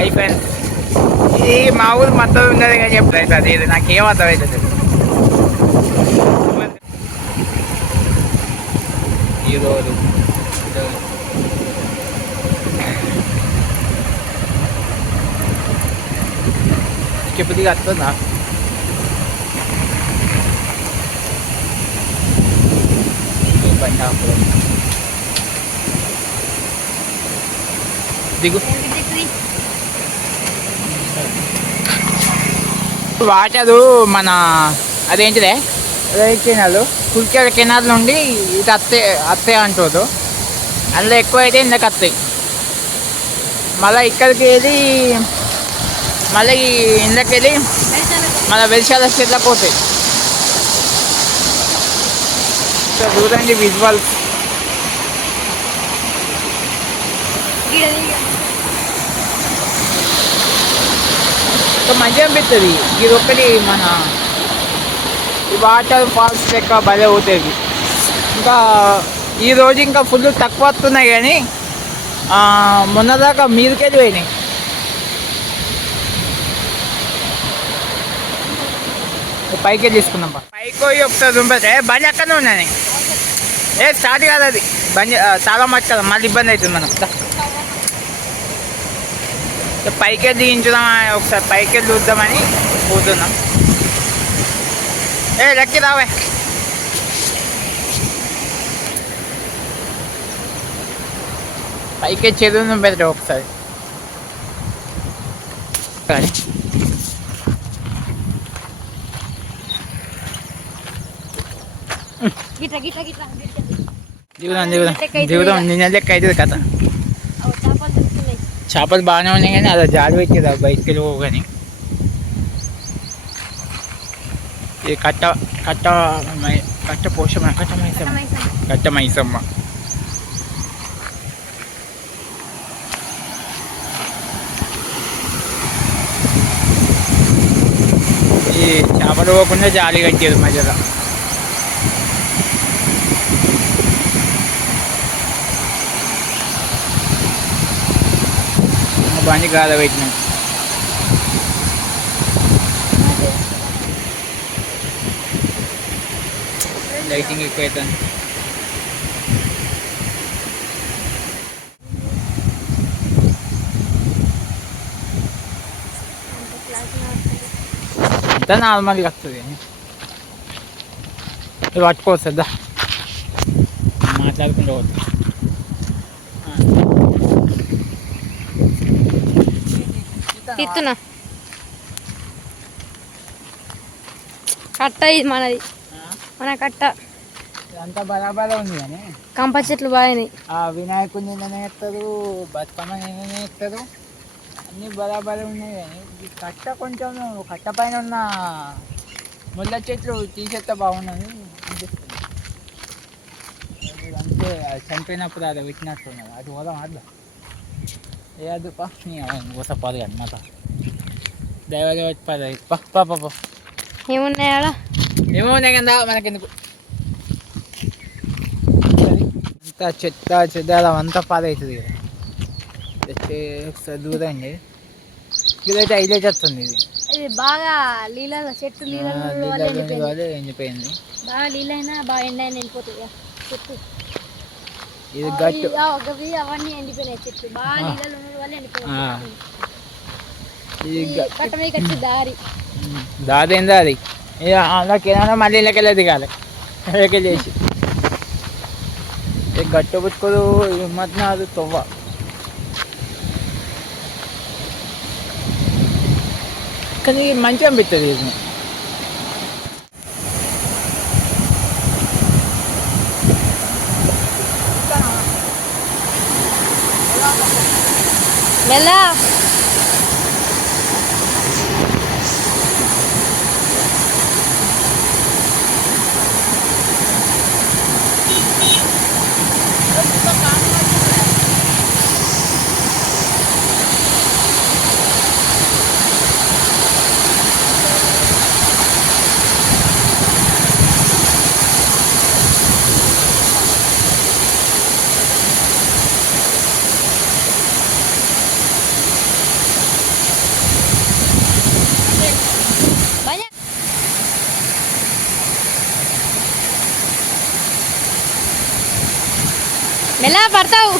అయిపోయింది. ఇది మా ఊరు మొత్తం ఉన్నది కానీ చెప్తాయి అది ఇది నాకేం అర్థమవుతుంది ఈరోజు కొద్దిగా వస్తుందా దిగు వాటరు మన అదేంటిదే అదే కెనాలు కుల్కేర కెనాల్ నుండి ఇటు అత్తే అంటారు. అందులో ఎక్కువ అయితే ఇందుకు వస్తాయి. మళ్ళీ ఇక్కడికి వెళ్ళి మళ్ళీ ఇందులోకి వెళ్ళి మళ్ళీ వెలిశాల స్టేట్లోకి పోతాయి. చూడండి విజువల్స్ మంచిగా అనిపిస్తుంది. ఇది ఒకటి మన ఈ వాటర్ ఫాల్స్ లెక్క భలే అవుతుంది. ఇంకా ఈరోజు ఇంకా ఫుల్ తక్కువ వస్తున్నాయి కానీ మొన్నదాకా మీదకెళ్ళి పోయినాయి. పైకి వెళ్ళి తీసుకుందాం. పైకి పోయి ఒకసారి దుంపతే బండి అక్కడనే ఉన్నాను. స్టార్ట్ కాదు అది బండి చాలా మట్టి కదా, మళ్ళీ ఇబ్బంది అవుతుంది మనం. పైకి వెళ్ళి దించుదాం ఒకసారి, పైకి వెళ్ళి చూద్దామని పోతున్నాం. లక్కి రావే. పైకి చదువు పెద్ద ఒకసారి కానీ దిగుదాం. నిన్న లెక్క అవుతుంది కదా. చేపలు బాగానే ఉన్నాయి కానీ అలా జాడి పెట్టేది బయటికి వెళ్ళిపో. కానీ ఇది కట్ట పోషమ్మ కట్ట మైసమ్మ. ఈ చేపలు పోకుండా జాలి కట్టేది మధ్యలో. బండి గాలి పెట్టినాం. లైటింగ్ ఎక్కువ అవుతుంది. అంతా నార్మల్గా వస్తుంది. ఇది పట్టుకోవచ్చు వద్దా మాట్లాడుకుంటూ పోతుంది. తిత్తున్నా కట్ట ఇది మనది, మన కట్ట అంతా బరాబరా ఉంది కానీ కంప చెట్లు బాగాయి. వినాయకుడి నిన్ననే ఎత్తారు, బతుకమ్మ నిన్ననే ఎత్తారు, అన్నీ బరాబరే ఉన్నాయి. కానీ ఈ కట్ట కొంచెం కట్ట పైన ఉన్న ముళ్ళ చెట్లు తీసేస్తే బాగున్నది అనిపిస్తుంది. అంతే చనిపోయినప్పుడు అది పెట్టినట్టున్నది. అది పోదాం అట్లా ఏదు పా నీ కోస పది అన్నమాట. దైవదేవ పది పాప ఏమున్నాయాడా ఏమున్నాయి కదా మనకెందుకు. అంతా చెత్త అంతా పాద అవుతుంది కదా. ఒకసారి దూరండి. ఇదైతే హైలైట్ వస్తుంది. ఇది బాగా నీళ్ళ చెట్టు నీళ్ళు ఎండిపోయింది. బాగా నీళ్ళైనా బాగా ఎండ అయినా వెళ్ళిపోతుంది చెట్టు. ఇది గట్టు అవన్నీ ఎండిపోయినాయి చెట్లు బాగా నీళ్ళు ఉన్న వల్ల ఎండిపోయినాయి. దారి దారి ఏందా అది అలాకేనా మళ్ళీ ఇళ్ళకెళ్ళి దిగాలి. ఇళ్ళకెళ్ళి చేసి గట్టు పుచ్చుకోదు మధ్య అది తొవ్వ. కానీ మంచిగా అనిపిస్తుంది. ఇది మెల్ల పడతావు.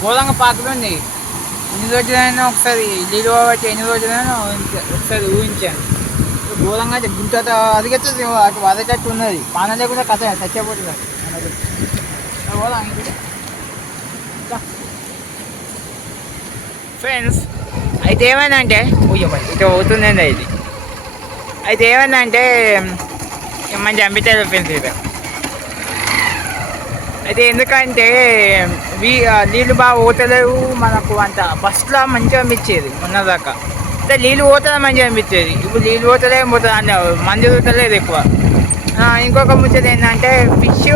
ఘోరంగా పాకుతుంది. ఎన్ని రోజులైనా ఒకసారి నీళ్ళు పోవచ్చు, ఎన్ని రోజులైనా ఒకసారి ఊహించాను. ఘోరంగా గుంట అదిగైతే అటు వదటట్టు ఉన్నది. పాన లేకుండా కథ చచ్చిపోతుంది. ఫ్రెండ్స్, అయితే ఏమైందంటే ఇటు అవుతుందండి ఇది. అయితే ఏమైందంటే మంచి చంపితే ఫ్రెండ్స్ ఇది. అయితే ఎందుకంటే నీళ్ళు బాగా పోతలేవు మనకు. అంత ఫస్ట్లో మంచిగా అనిపించేది మొన్నదాకా. అంటే నీళ్ళు పోతుందా మంచిగా అనిపించేది. ఇప్పుడు నీళ్ళు పోతలే పోతుంది అన్న మంది పోతలేదు ఎక్కువ. ఇంకొక ముచ్చట ఏంటంటే ఫిష్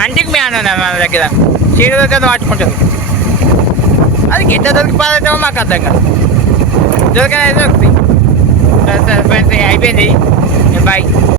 హంటింగ్ మ్యాన్ ఉన్నది మన దగ్గర. చీర దగ్గర పట్టుకుంటారు. అది ఎంత దొరికిపోతామో మాకు అర్థం కాదు. దొరికినది దొరుకుతాయి. సరే ఫ్రెండ్స్, అయిపోయింది. బాయ్.